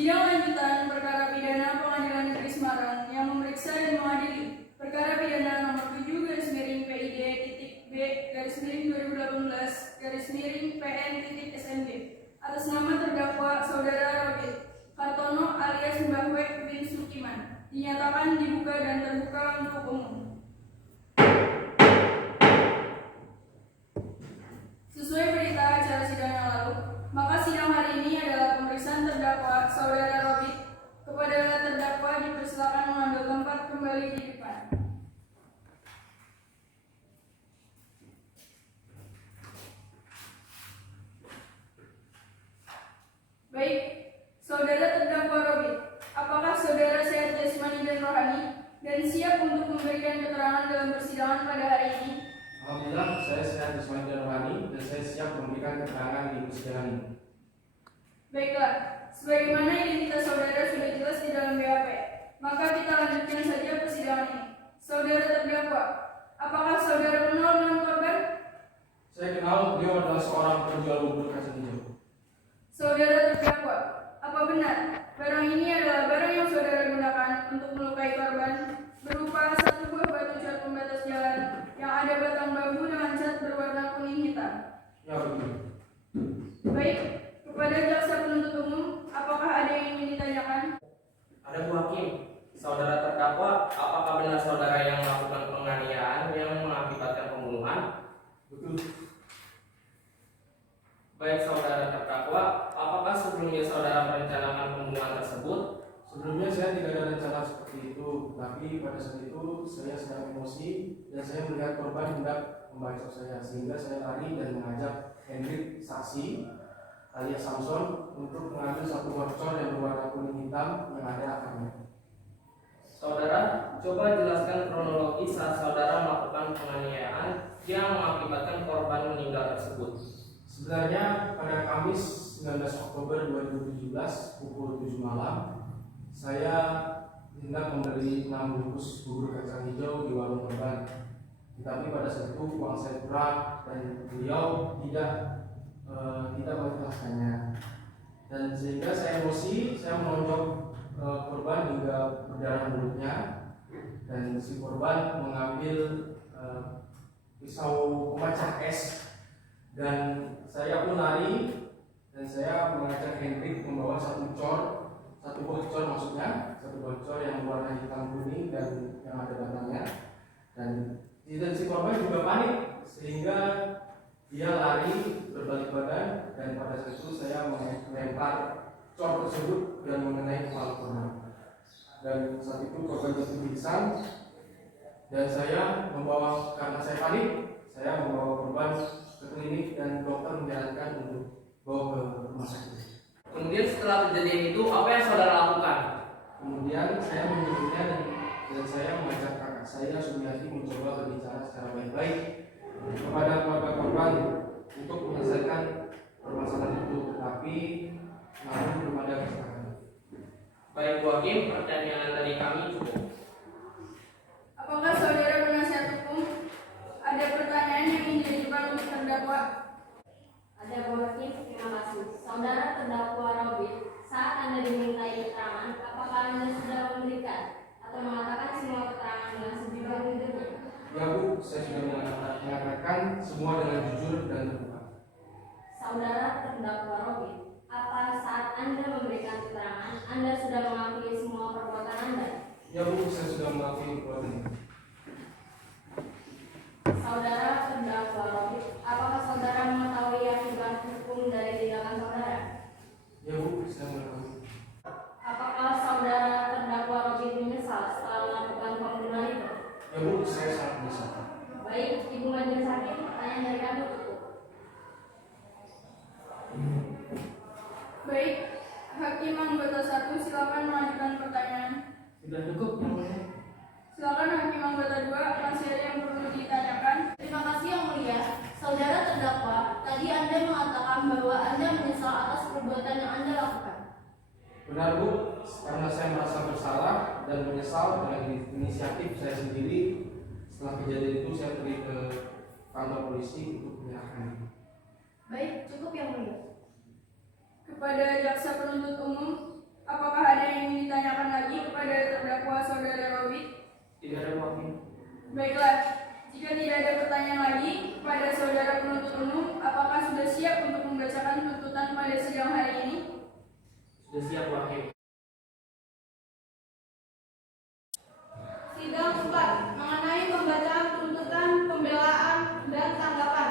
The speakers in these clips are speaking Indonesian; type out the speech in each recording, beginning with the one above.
Sidang lanjutan perkara pidana Pengadilan Negeri Semarang yang memeriksa dan mengadili perkara pidana nomor 7/PID-B-2018-PN-SMB atas nama terdakwa Saudara Robert Hartono alias Mbah Wek bin Sukiman dinyatakan dibuka dan terbuka untuk umum. Sesuai berita acara sidang yang lalu, maka sidang hari ini adalah pemeriksaan terdakwa Saudara Robert. Kepada terdakwa dipersilakan mengambil tempat kembali di depan. Baik, Saudara terdakwa Robert, apakah Saudara sehat jasmani dan rohani dan siap untuk memberikan keterangan dalam persidangan pada hari ini? Alhamdulillah, saya sehat jasmani dan rohani dan saya siap memberikan keterangan di persidangan ini. Baiklah, sebagaimana identitas Saudara sudah jelas di dalam BAP, maka kita lanjutkan saja persidangan ini. Saudara terdakwa, apakah Saudara kenal dengan korban? Saya kenal beliau adalah seorang penjual bubur kacang hijau. Saudara terdakwa, apa benar barang ini adalah barang yang Saudara gunakan untuk melukai korban berupa satu buah batu cat pembatas jalan yang ada batang bambu dengan cat berwarna kuning hitam? Ya, betul. Baik, kepada jaksa penuntut umum, apakah ada yang ingin ditanyakan? Ada Bu Hakim, saudara terdakwa, apakah benar saudara yang melakukan penganiayaan yang mengakibatkan pembunuhan? Betul. Baik saudara terdakwa, apakah sebelumnya saudara merencanakan pembunuhan tersebut? Sebelumnya saya tidak ada rencana seperti itu, tapi pada saat itu saya sedang emosi dan saya melihat korban hendak membacok saya, sehingga saya lari dan mengajak Hendrik saksi alias Samson untuk mengambil satu bocor yang berwarna kuning hitam yang ada akarnya. Saudara, coba jelaskan kronologi saat saudara melakukan penganiayaan yang mengakibatkan korban meninggal tersebut. Sebenarnya pada Kamis 19 Oktober 2017 pukul 7 malam saya hendak membeli 6 bungkus bubur kacang hijau di warung korban. Tetapi pada saat itu uang saya kurang dan beliau tidak mengikhlaskannya. Dan sehingga saya emosi, saya menonjok korban hingga berdarah mulutnya dan si korban mengambil pisau pemecah es dan saya pun lari dan saya mengajak Hendrik membawa satu buah cor maksudnya, satu buah cor yang warna hitam kuning dan yang ada batangnya dan si korban juga panik sehingga dia lari berbalik badan dan pada saat itu saya melempar cor tersebut dan mengenai kepala korban dan saat itu korban jatuh pingsan dan saya membawa, karena saya panik, saya membawa korban ke klinik dan dokter menyarankan untuk bawa ke rumah sakit. Kemudian setelah kejadian itu, apa yang saudara lakukan? Kemudian saya menyebutnya dan saya mengajak kakak saya Sumiati mencoba berbicara secara baik-baik kepada keluarga korban untuk menyelesaikan permasalahan itu, tetapi namun belum ada kesepakatan. Baik Bu Hakim, pertanyaan dari kami cukup. Apakah Saudara penasihat hukum ada pertanyaan yang ingin diajukan untuk terdakwa? Ada Bu Hakim, terima kasih. Saudara terdakwa Robert, saat Anda dimintai keterangan, apakah Anda sudah memberikan atau mengatakan semua keterangan dengan sejujur-jujurnya? Ya Bu, saya sudah mengatakan semua dengan jujur dan terbuka. Saudara terdakwa Robert, apa saat Anda memberikan keterangan, Anda sudah mengakui semua perbuatan Anda? Ya Bu, saya sudah mengakui perbuatan itu. Saudara terdakwa Robert, apakah saudara mengetahui akibat hukum dari tindakan saudara? Ya Bu, saya mengakui. Apakah saudara terdakwa Robert menyesal setelah melakukan pembunuhan itu? Ya Bu, saya sangat menyesal. Baik, Ibu Majelis Hakim, pertanyaan dari kami cukup. Baik, Hakim anggota 1 silakan mengajukan pertanyaan. Sudah cukup, Yang Mulia. Silakan Hakim anggota 2, masih ada yang perlu ditanyakan? Terima kasih Yang Mulia. Saudara terdakwa, tadi Anda mengatakan bahwa Anda menyesal atas perbuatan yang Anda lakukan. Benar Bu, karena saya merasa bersalah dan menyesal dengan inisiatif saya sendiri. Setelah kejadian itu saya pergi ke kantor polisi untuk menyerahkan diri. Baik, cukup Yang Mulia. Kepada jaksa penuntut umum, Apakah ada yang ingin ditanyakan lagi kepada terdakwa saudara Robi? Tidak ada, Bu Hakim. Baiklah, jika tidak ada pertanyaan lagi kepada saudara penuntut umum, apakah sudah siap untuk membacakan tuntutan pada sidang hari ini? Sudah siap, Bu Hakim. Sidang 4 mengenai pembacaan tuntutan, pembelaan, dan tanggapan.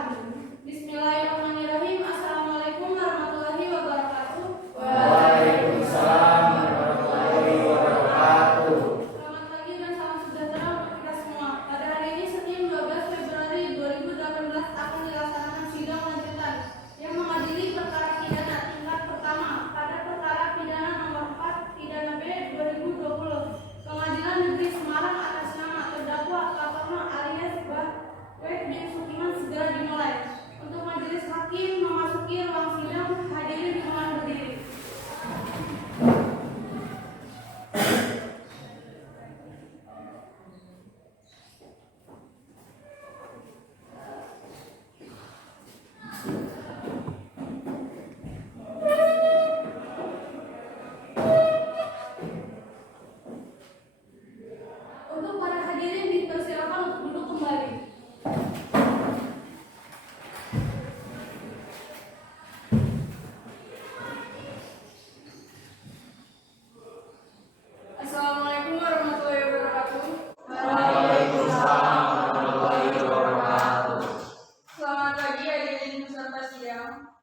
Bismillahirrahmanirrahim. Assalamualaikum warahmatullahi wabarakatuh. Waalaikumsalam warahmatullahi wabarakatuh. Selamat pagi dan salam sejahtera untuk kita semua. Pada hari ini Senin 12 Februari 2018 akan dilaksanakan sidang lanjutan yang mengadili perkara pidana tingkat pertama pada perkara pidana nomor 4 pidana B 2020 Pengadilan Negeri Semarang atas nama terdakwa Kartono alias Bahwet bin Sukiman segera dimulai. Untuk majelis hakim memasuki ruang sidang, hadirin dimohon berdiri. Untuk para hadirin dipersilakan untuk duduk kembali. Assalamualaikum warahmatullahi wabarakatuh. Waalaikumsalam warahmatullahi wabarakatuh. Selamat pagi hadirin peserta sidang.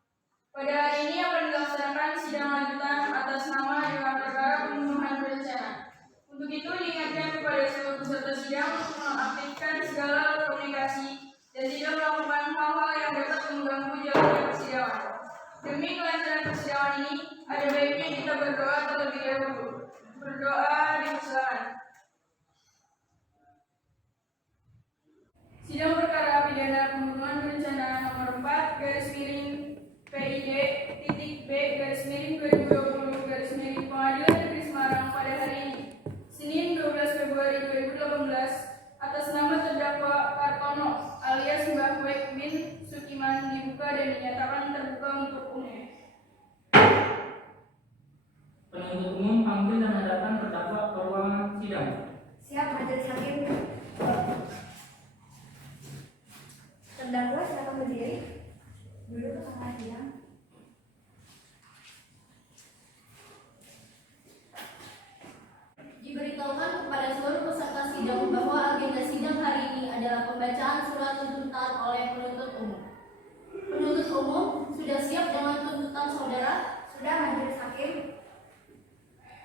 Pada hari ini akan dilaksanakan sidang lanjutan atas nama dengan perkara pembunuhan berencana. Untuk itu diingatkan kepada seluruh peserta sidang untuk mengaktifkan segala komunikasi dan tidak melakukan hal-hal yang dapat mengganggu jalannya persidangan. Demi kelancaran persidangan ini, ada baiknya kita berdoa terlebih dahulu. Berdoa dipersilakan. Sidang perkara pidana pembunuhan berencana nomor 4 garis miring PID titik B garis miring 2020 garis miring Pengadilan Negeri Semarang pada hari ini Senin 12 Februari 2018 atas nama terdakwa Kartono alias Bahwet bin Sukiman dibuka dan dinyatakan terbuka untuk umum. Penuntut umum panggil dan hadapan terdakwa ke ruang sidang. Siap, majelis hakim. Terdakwa silakan berdiri. Duduk ke tengah sidang. Diberitahukan kepada seluruh peserta sidang bahwa agenda sidang hari ini adalah pembacaan surat tuntutan oleh penuntut umum. Penuntut umum sudah siap dengan tuntutan saudara? Sudah, majelis hakim.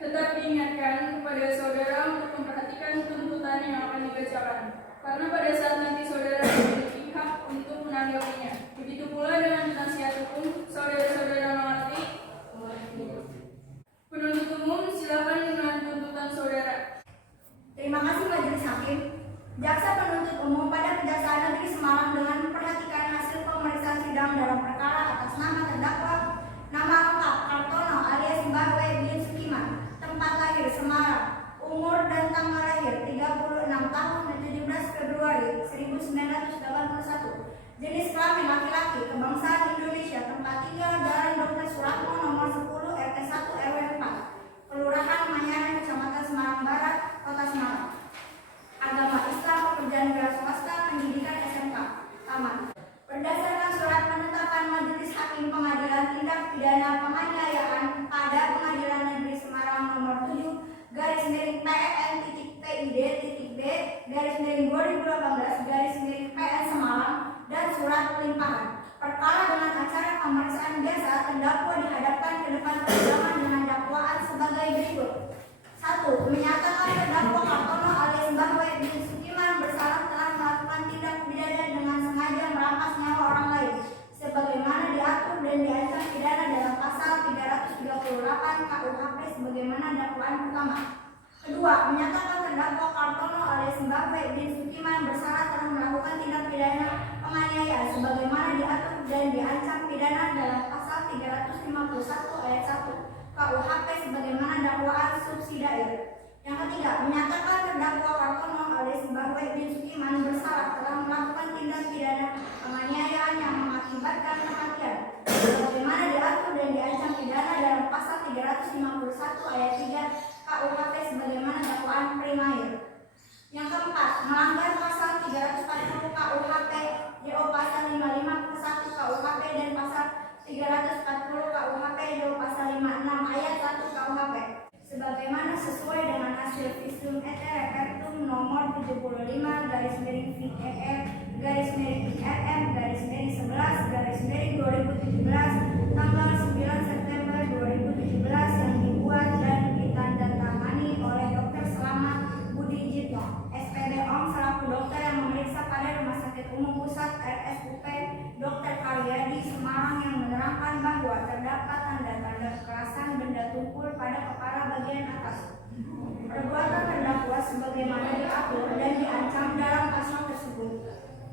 Tetap diingatkan kepada saudara untuk memperhatikan tuntutan yang akan dibacakan, karena pada saat nanti saudara memiliki hak untuk menanggapinya. Begitu pula dengan nasihat hukum, saudara-saudara mengerti. Penuntut umum silakan dengan tuntutan saudara. Terima kasih majelis hakim. Jaksa penuntut umum pada Kejaksaan Negeri Semarang dengan memperhatikan hasil pemeriksaan sidang dalam perkara atas nama terdakwa, nama lengkap Kartono alias Bahwet bin Sukiman, tempat lahir Semarang, umur dan tanggal lahir 36 tahun dan 17 Februari 1981, jenis kelamin laki-laki, kebangsaan Indonesia, tempat tinggal Jalan Dr. Suratmo nomor 10 RT 1 RW 4, Kelurahan Manyaran, Kecamatan Semarang Barat, Kota Semarang. Agama Islam, pekerjaan wira swasta, pendidikan SMK, tamat. Berdasarkan surat penetapan Majelis Hakim Pengadilan Tindak Pidana Penganiayaan pada Pengadilan Negeri Semarang nomor 7 garis miring PN titik PID titik B garis miring 2018 garis miring PN Semarang dan surat limpahan perkara dengan acara pemeriksaan biasa terdakwa dihadapkan ke depan persidangan dengan dakwaan sebagai berikut. 1. Menyatakan terdakwa Kartono alias Bahwet bin Sukiman bersalah telah melakukan tindak pidana dengan sengaja merampas nyawa orang lain sebagaimana diatur dan diancam pidana dalam pasal 338 KUHP sebagaimana dakwaan pertama. Kedua, menyatakan terdakwa Kartono alias Bahwet bin Sukiman bersalah telah melakukan tindak pidana penganiayaan sebagaimana diatur dan diancam pidana dalam pasal 351 ayat 1 KUHP sebagaimana dakwaan subsidiar. Yang ketiga, menyatakan terdakwa Kartono alias Bahwet bin Sukiman bersalah telah melakukan tindak pidana penganiayaan yang mengakibatkan kematian sebagaimana diatur dan diancam pidana dalam pasal 351 151 ayat 3 KUHP sebagaimana dakwaan primair. Yang keempat, melanggar pasal 340 KUHP, JO pasal 55 ke 1 KUHP dan pasal 340 KUHP, JO pasal 56 ayat 1 KUHP. Sebagaimana sesuai dengan hasil visum et repertum nomor 75/VIRM/11/2017 tanggal 9 September 2017 yang dibuat dan ditandatangani oleh Dr. Selamat Budi Jitno, SPD OM selaku dokter yang memeriksa pada Rumah Sakit Umum Pusat RSUP Dr. Karyadi Semarang yang menerangkan bahwa terdapat tanda-tanda kekerasan benda tumpul pada kepala bagian atas. Perbuatan terdakwa sebagaimana diatur dan diancam dalam pasal tersebut.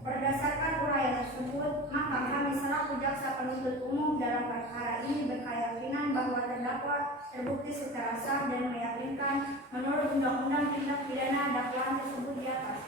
Berdasarkan uraian tersebut, maka kami selaku jaksa penuntut umum dalam perkara ini berkeyakinan bahwa terdakwa terbukti secara sah dan meyakinkan menurut Undang-Undang Tindak Pidana dakwaan tersebut di atas.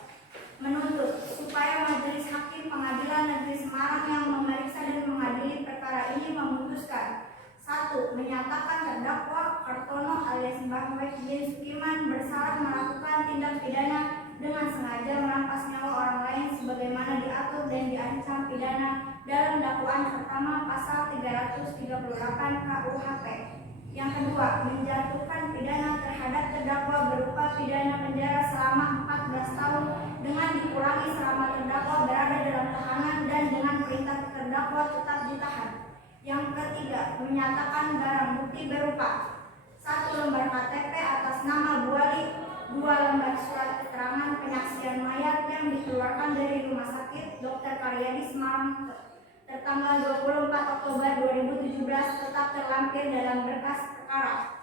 Menuntut supaya Majelis Hakim Pengadilan Negeri Semarang yang memeriksa dan mengadili perkara ini memutuskan: 1. Menyatakan terdakwa Kartono alias Mbah Wek bin Sukiman bersalah melakukan tindak pidana dengan sengaja merampas nyawa orang lain sebagaimana diatur dan diancam pidana dalam dakwaan pertama pasal 338 KUHP. Yang kedua, menjatuhkan pidana terhadap terdakwa berupa pidana penjara selama 14 tahun dengan dikurangi selama terdakwa berada dalam tahanan dan dengan perintah terdakwa tetap ditahan. Yang ketiga, menyatakan barang bukti berupa 1 lembar KTP atas nama Buali, 2 lembar surat keterangan penyaksian mayat yang dikeluarkan dari Rumah Sakit Dr. Karyadi Semarang tertanggal 24 Oktober 2017 tetap terlampir dalam berkas perkara.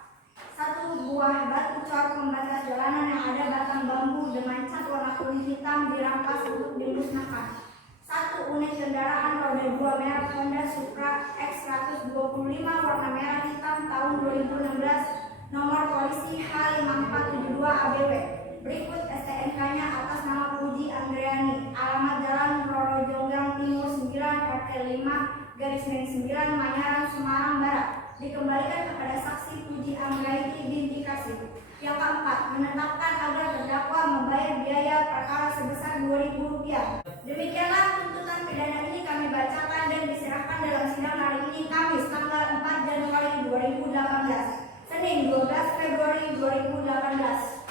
1 buah batu cor pembatas jalanan yang ada batang bambu dengan cat warna kuning hitam dirampas untuk dimusnahkan. 1 unit kendaraan roda 2 merek Honda Supra X125 warna merah hitam tahun 2016 nomor polisi H5472 ABW. Berikut STNK-nya atas nama Puji Andriani, alamat Jalan Roro Jonggrang Timur 9 RT 5/9 Manyaran Semarang Barat. Dikembalikan kepada saksi Puji Anggraini binti Kasih. Yang keempat, menetapkan agar terdakwa membayar biaya perkara sebesar Rp2.000. Demikianlah tuntutan pidana ini kami bacakan dan diserahkan dalam sidang hari ini Kamis tanggal 4 Januari 2018, Senin 12 Februari 2018.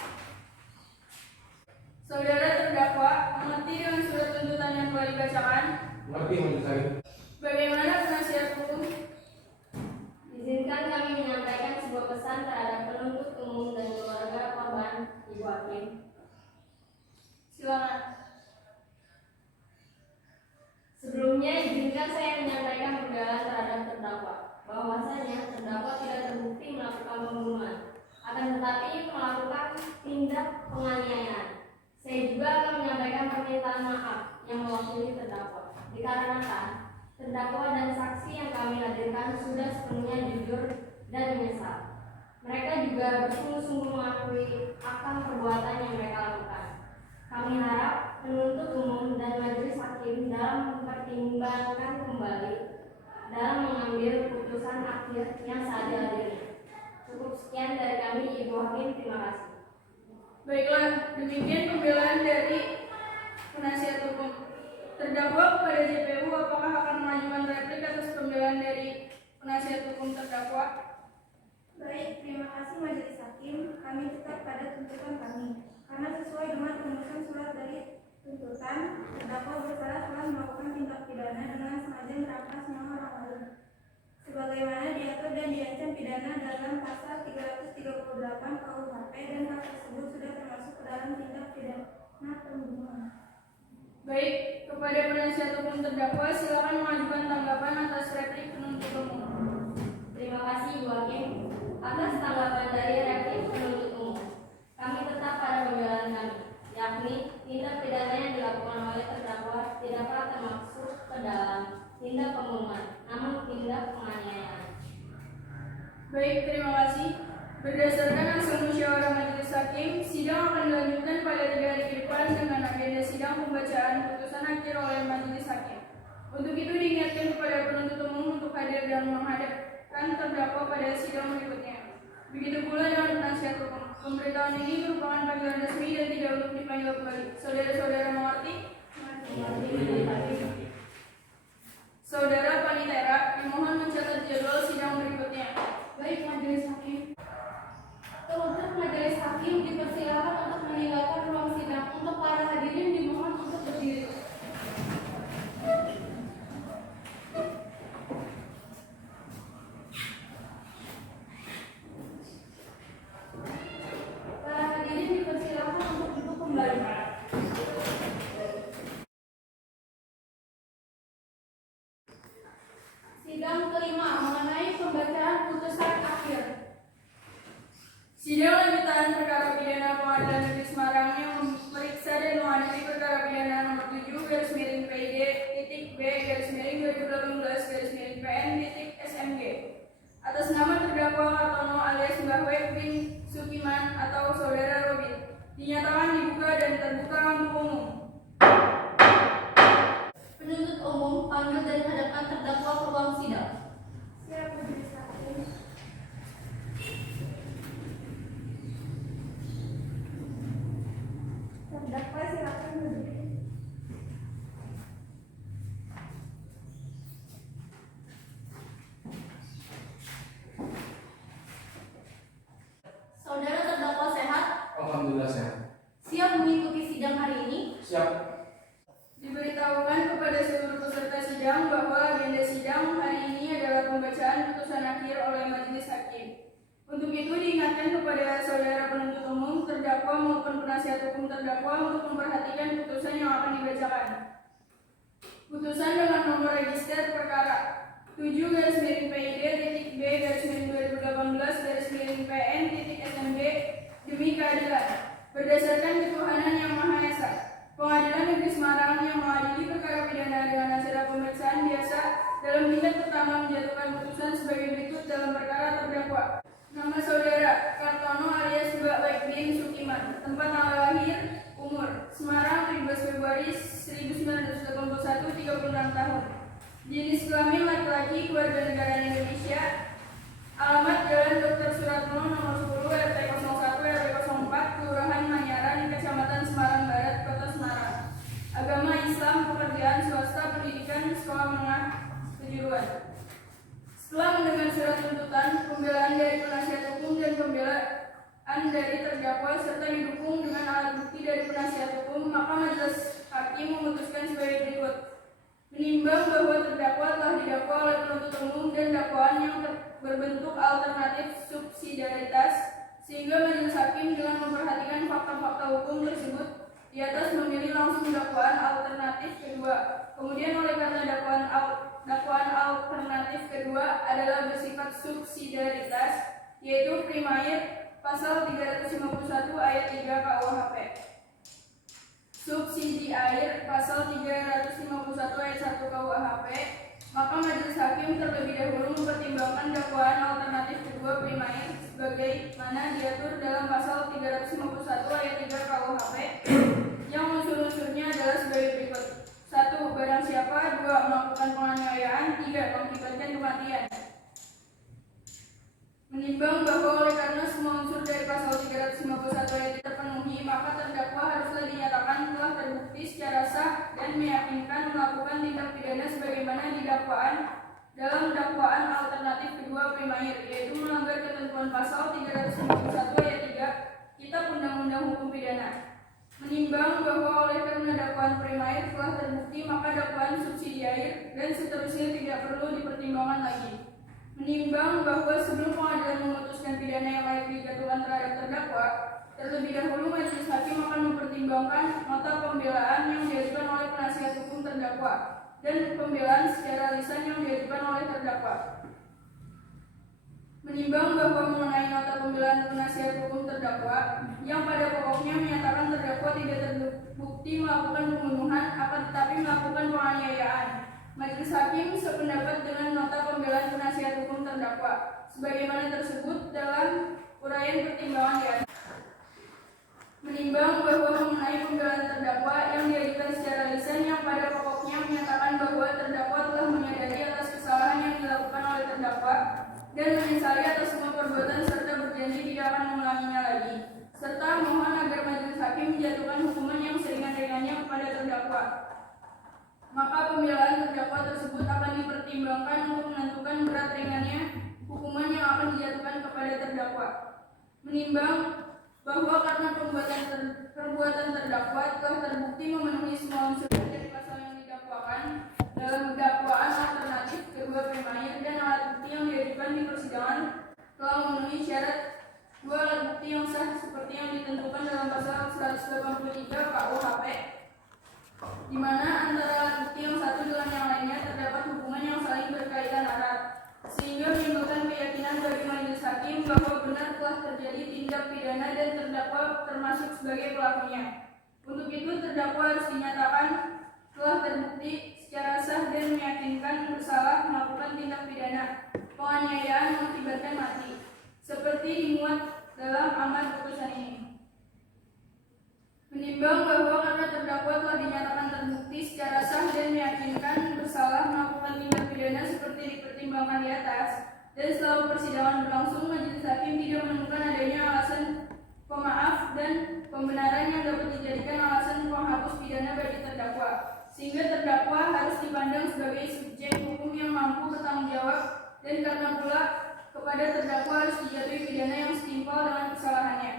Saudara terdakwa mengerti dengan surat tuntutan yang telah dibacakan? Mengerti majelis hakim. Bagaimana penasihat hukum? Izinkan kami menyampaikan sebuah pesan terhadap penuntut umum dan keluarga korban, Ibu Hakim. Silakan. Sebelumnya izinkan saya menyampaikan pembelaan terhadap terdakwa, bahwasanya terdakwa tidak terbukti melakukan pembunuhan, akan tetapi melakukan tindak penganiayaan. Saya juga akan menyampaikan permintaan maaf yang mewakili terdakwa, dikarenakan terdakwa dan saksi yang kami hadirkan sudah sepenuhnya jujur dan menyesal. Mereka juga bersungguh-sungguh mengakui akan perbuatan yang mereka lakukan. Kami harap penuntut umum dan majelis hakim dalam mempertimbangkan kembali dalam mengambil putusan akhir yang seadil-adilnya. Cukup sekian dari kami, Ibu Hakim. Terima kasih. Baiklah, demikian pembelaan dari penasihat hukum. Terdakwa kepada JPU, apakah akan mengajukan replik atas pembelaan dari penasihat hukum terdakwa? Baik, terima kasih Majelis Hakim. Kami tetap pada tuntutan kami. Karena sesuai dengan rumusan surat dari tuntutan, terdakwa bersalah telah melakukan tindak pidana dengan sengaja merampas nyawa orang lain. Sebagaimana diatur dan diancam pidana dalam pasal 338 KUHP dan hal tersebut sudah termasuk ke dalam tindak pidana pembunuhan. Baik, kepada penasihat hukum terdakwa, silakan mengajukan tanggapan atas replik penuntut umum. Terima kasih, Ibu Hakim. Atas tanggapan dari replik penuntut umum, kami tetap pada pembelaan kami, yakni tindak pidana yang dilakukan oleh terdakwa tidaklah termasuk ke dalam tindak pembunuhan, namun tindak penganiayaan. Baik, terima kasih. Berdasarkan hasil musyawarah majelis hakim, sidang akan dilanjutkan pada 3 hari ke depan dengan agenda sidang pembacaan putusan akhir oleh majelis hakim. Untuk itu diingatkan kepada penuntut umum untuk hadir dan menghadapkan terdakwa pada sidang berikutnya. Begitu pula dengan penasihat hukum. Pemberitahuan ini merupakan panggilan resmi dan tidak untuk dipanggil kembali. Saudara-saudara mengerti? Saudara Panitera dimohon mencatat jadwal sidang berikutnya. Baik, majelis hakim. Teruntuk majelis hakim dipersilakan untuk meninggalkan ruang sidang. Untuk para hadirin dimohon untuk berdiri. Para hadirin dipersilakan untuk duduk kembali. Sidang kelima mengenai pembacaan putusan akhir. Sidang lanjutan perkara pidana Pengadilan Negeri Semarang yang memeriksa dan mengadili perkara pidana nomor 7/PID/B/2018/PN/SMG atas nama terdakwa Kartono alias Mbah Wek bin Sukiman atau Saudara Robin dinyatakan dibuka dan terbuka untuk umum. Penuntut umum panggil dan hadapkan terdakwa ke ruang sidang. Siap, majelis hakim. Terdakwa silakan duduk. Saudara terdakwa sehat? Alhamdulillah sehat. Siap mengikuti sidang hari ini? Siap. Diberitahukan kepada seluruh peserta sidang bahwa agenda sidang hari ini adalah pembacaan putusan akhir oleh majelis hakim. Untuk itu diingatkan kepada saudara penuntut umum, terdakwa maupun penasihat hukum terdakwa untuk memperhatikan putusan yang akan dibacakan. Putusan dengan nomor register perkara 7/PID/B/2018/PN/SMB demi keadilan berdasarkan ketuhanan yang Maha Esa. Pengadilan Negeri Semarang yang mengadili perkara pidana dengan acara pemeriksaan biasa dalam tingkat pertama menjatuhkan putusan sebagai berikut dalam perkara terdakwa. Nama saudara Kartono alias Mbak Wek bin Sukiman. Tempat tanggal lahir, umur Semarang 17 Februari 1981, 36 tahun. Jenis kelamin laki-laki, keluarga negara Indonesia. Alamat Jalan Dr. Suratmo nomor 10 RT 01 RW 04 Kelurahan Manyaran, Kecamatan Semarang Barat, Kota Semarang. Agama Islam, pekerjaan swasta, pendidikan sekolah menengah kejuruan. Setelah mendengar surat tuntutan, pembelaan dari penasihat hukum dan pembelaan dari terdakwa serta didukung dengan alat bukti dari penasihat hukum, maka majelis hakim memutuskan sebagai berikut. Menimbang bahwa terdakwa telah didakwa oleh penuntut umum dan dakwaan yang berbentuk alternatif subsidiaritas, sehingga majelis hakim dengan memperhatikan fakta-fakta hukum tersebut di atas memilih langsung dakwaan alternatif kedua. Kemudian oleh karena dakwaan alternatif kedua adalah bersifat subsidiaritas, yaitu primair pasal 351 ayat 3 KUHP. Subsidi air pasal 351 ayat 1 KUHP, maka majelis hakim terlebih dahulu mempertimbangkan dakwaan alternatif kedua primair sebagaimana diatur dalam pasal 351 ayat 3 KUHP yang unsur-unsurnya adalah sebagai berikut. 1. Barang siapa. 2. Melakukan penganiayaan. 3. Mengakibatkan kematian. Menimbang bahwa oleh karena semua unsur dari pasal 351 ayat terpenuhi, maka terdakwa haruslah dinyatakan telah terbukti secara sah dan meyakinkan melakukan tindak pidana sebagaimana dalam dakwaan alternatif kedua primair, yaitu melanggar ketentuan pasal 351 ayat 3 Kitab Undang-Undang Hukum Pidana. Menimbang bahwa oleh karena dakwaan primair telah terbukti, maka dakwaan subsidiair dan seterusnya tidak perlu dipertimbangkan lagi. Menimbang bahwa sebelum pengadilan memutuskan pidana yang layak dijatuhkan terhadap terdakwa, terlebih dahulu majelis hakim akan mempertimbangkan nota pembelaan yang diajukan oleh penasihat hukum terdakwa dan pembelaan secara lisan yang diajukan oleh terdakwa. Menimbang bahwa mengenai nota pembelaan penasihat hukum terdakwa yang pada pokoknya menyatakan terdakwa tidak terbukti melakukan pembunuhan akan tetapi melakukan penganiayaan, majelis hakim sependapat dengan nota pembelaan penasihat hukum terdakwa sebagaimana tersebut dalam uraian pertimbangan di atas. Menimbang bahwa mengenai pembelaan terdakwa yang diajukan secara lisan yang pada pokoknya menyatakan bahwa terdakwa telah menyadari atas kesalahan yang dilakukan oleh terdakwa dan menyesali atas semua perbuatan serta berjaya terdakwa. Maka pembelaan terdakwa tersebut akan dipertimbangkan untuk menentukan berat ringannya hukuman yang akan dijatuhkan kepada terdakwa. Menimbang bahwa karena perbuatan terdakwa telah terbukti memenuhi semua unsur dari pasal yang didakwakan dalam dakwaan alternatif kedua pemain dan alat bukti yang diajukan di persidangan telah memenuhi syarat dua alat bukti yang sah seperti yang ditentukan dalam pasal 183 KUHP, di mana antara alat bukti yang satu dengan yang lainnya terdapat hubungan yang saling berkaitan erat, sehingga menimbulkan keyakinan bagi majelis hakim bahwa benar telah terjadi tindak pidana dan terdakwa termasuk sebagai pelakunya. Untuk itu terdakwa harus dinyatakan telah terbukti secara sah dan meyakinkan bersalah melakukan tindak pidana penganiayaan mengakibatkan mati, seperti dimuat dalam amar putusan ini. Menimbang bahwa karena terdakwa telah dinyatakan terbukti secara sah dan meyakinkan bersalah melakukan tindak pidana seperti dipertimbangkan di atas, dan setelah persidangan berlangsung majelis hakim tidak menemukan adanya alasan pemaaf dan pembenaran yang dapat dijadikan alasan penghapus pidana bagi terdakwa, sehingga terdakwa harus dipandang sebagai subjek hukum yang mampu bertanggung jawab, dan karena pula kepada terdakwa harus dijatuhi pidana yang setimpal dengan kesalahannya.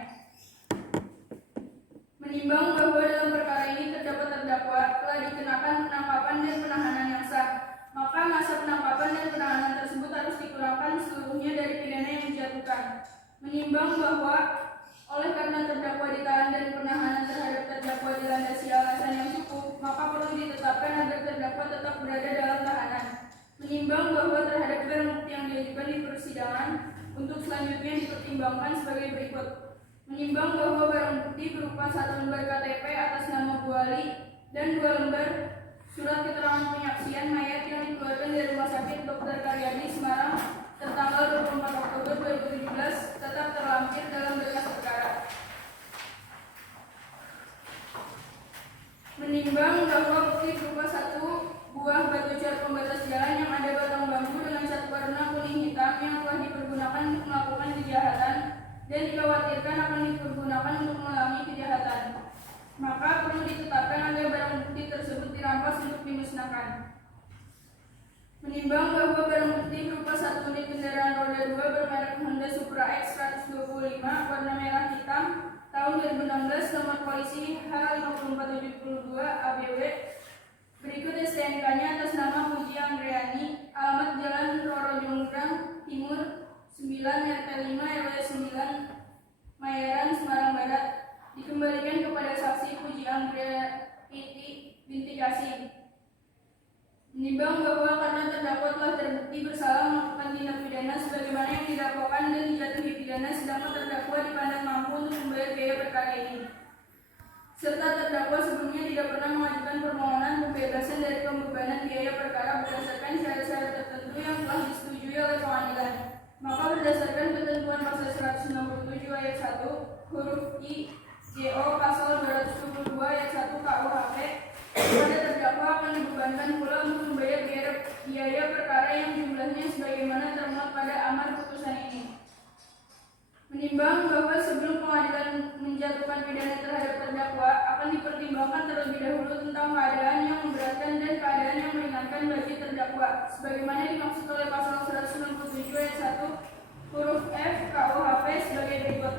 Menimbang bahwa dalam perkara ini terdapat terdakwa telah dikenakan penangkapan dan penahanan yang sah, maka masa penangkapan dan penahanan tersebut harus dikurangkan seluruhnya dari pidana yang dijatuhkan. Menimbang bahwa oleh karena terdakwa ditahan dan penahanan terhadap terdakwa dilandasi alasan yang cukup, maka perlu ditetapkan agar terdakwa tetap berada dalam tahanan. Menimbang bahwa terhadap barang bukti yang diajukan di persidangan untuk selanjutnya dipertimbangkan sebagai berikut. Menimbang bahwa barang bukti berupa 1 lembar KTP atas nama Bu Ali dan 2 lembar surat keterangan penyaksian mayat yang dikeluarkan dari Rumah Sakit Dr. Karyadi Semarang tertanggal 24 Oktober 2017 tetap terlampir dalam berkas perkara. Menimbang bahwa bukti berupa 1 buah batu car pembatas jalan yang ada batang bambu dengan cat warna kuning hitam yang telah dipergunakan untuk melakukan kejahatan dan dikhawatirkan akan dipergunakan untuk mengulangi kejahatan, maka perlu ditetapkan agar barang bukti tersebut dirampas untuk dimusnahkan. Menimbang bahwa barang bukti berupa 1 unit kendaraan roda 2 bermerek Honda Supra X 125 warna merah hitam tahun 2016 nomor polisi H5472 ABW. Berikut STNK-nya atas nama Puji Andriani, alamat Jalan Roro Jonggrang Timur 9 RT 5 RW 9 Mayaran Semarang Barat, dikembalikan kepada saksi Puji Andriani binti Kasih. Menimbang bahwa karena terdakwa telah terbukti bersalah melakukan tindak pidana sebagaimana yang didakwakan dan dijatuhi pidana, sedangkan terdakwa dipandang mampu untuk membayar biaya perkara ini, serta terdakwa sebelumnya tidak pernah mengajukan permohonan pembebasan dari pembebanan biaya perkara berdasarkan syarat-syarat tertentu yang telah disetujui oleh pengadilan, maka berdasarkan ketentuan pasal 167 ayat 1 huruf I JO pasal 222 ayat 1 KUHP, pada terdakwa akan dibebankan pula untuk membayar biaya perkara yang jumlahnya sebagaimana termuat pada amar putusan ini. Menimbang bahwa sebelum pengadilan menjatuhkan pidana terhadap terdakwa akan dipertimbangkan terlebih dahulu tentang keadaan yang memberatkan dan keadaan yang meringankan bagi terdakwa, sebagaimana dimaksud oleh pasal 197 ayat 1 huruf F KUHP sebagai berikut.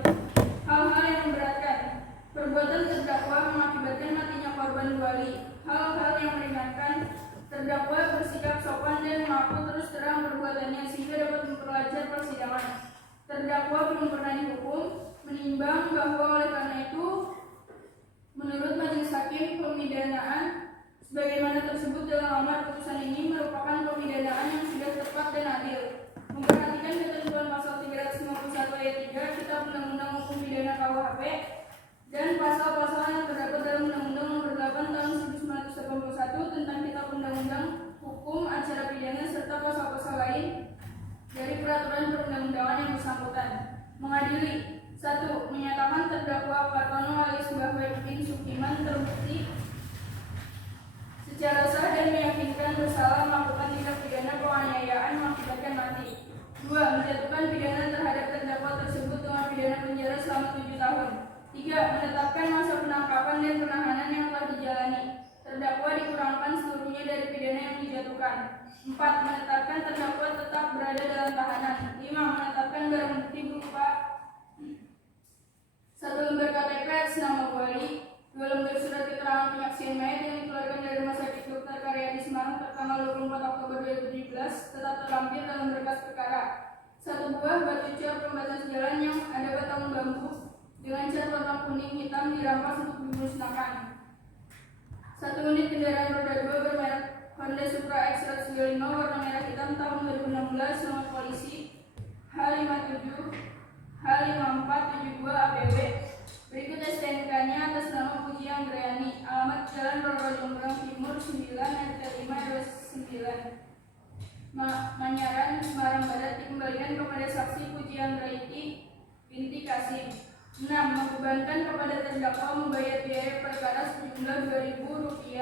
Hal-hal yang memberatkan: perbuatan terdakwa mengakibatkan matinya korban Bu Ali. Hal-hal yang meringankan: terdakwa bersikap sopan dan mengaku terus terang perbuatannya sehingga dapat memperlancar persidangan. Terdakwa belum pernah dihukum. Menimbang bahwa oleh karena itu, menurut majelis hakim, pemidanaan sebagaimana tersebut dalam amar putusan ini merupakan pemidanaan yang sudah tepat dan adil. Memperhatikan ketentuan pasal 351 ayat 3 Kitab Undang-Undang Hukum Pidana KUHP dan pasal-pasal yang terdapat dalam Undang-Undang Nomor 8 Tahun 1981 tentang Kitab Undang-Undang Hukum Acara Pidana serta pasal-pasal lain dari peraturan perundang-undangan yang bersangkutan. Mengadili: 1. Menyatakan terdakwa Kartono alias Mbah Wahidin Sukiman terbukti secara sah dan meyakinkan bersalah melakukan tindak pidana penganiayaan mengakibatkan mati. 2. Menjatuhkan pidana terhadap terdakwa tersebut dengan pidana penjara selama 7 tahun. 3. Menetapkan masa penangkapan dan penahanan yang telah dijalani terdakwa dilakukan. 4. Menetapkan terdakwa tetap berada dalam tahanan. 5. Menetapkan barang bukti berupa 1 lembar KTP atas nama wali, 2 lembar surat keterangan penyaksian mayat yang dikeluarkan dari Rumah Sakit Dr. Karyadi Semarang tertanggal 24 Oktober 2017 tetap terlampir dalam berkas perkara. 1 buah batu cor pembatas jalan yang ada batang bambu dengan cat warna kuning hitam dirampas untuk dimusnahkan. 1 unit kendaraan roda 2 bermerek Honda Supra X125 warna merah hitam tahun 2016 nomor polisi H57H5472 APW. Berikut STNK-nya atas nama Puji Anggrayani, alamat Jalan Roro Jonggrang Timur 9 RT 5 RW 9 Manyaran, Semarang Barat, dikembalikan kepada saksi Puji Anggraiti binti Kasim. 6. Membebankan kepada terdakwa membayar biaya perkara sejumlah Rp2.000.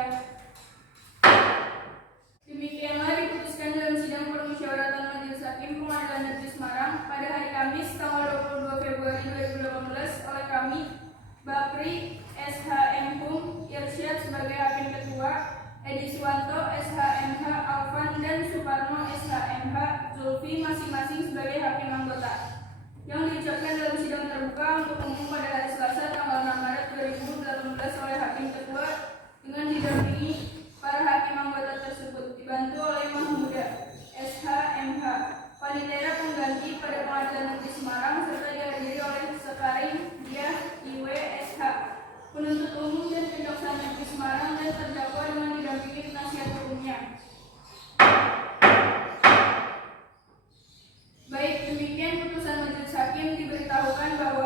Demikianlah diputuskan dalam sidang permusyawaratan Majelis Hakim Pengadilan Negeri Semarang pada hari Kamis tanggal 22 Februari 2018 oleh kami, Bakri SHM Hum Irsyad sebagai Hakim Ketua, Edi Suwanto SHMH Alvan dan Suparno SHMH Zulfi masing-masing sebagai Hakim Anggota, yang diucapkan dalam sidang terbuka untuk umum pada hari Selasa tanggal 6 Maret 2018 oleh Hakim Ketua dengan didampingi para hakim anggota tersebut, dibantu oleh Mahmuda SHMH, Panitera pengganti pada Pengadilan Negeri Semarang, serta dihadiri oleh Sekaring Diah IW SH, penuntut umum dan Kejaksaan Negeri Semarang, dan terdakwa dengan didampingi penasihat hukumnya. Baik, demikian putusan Majelis Hakim diberitahukan bahwa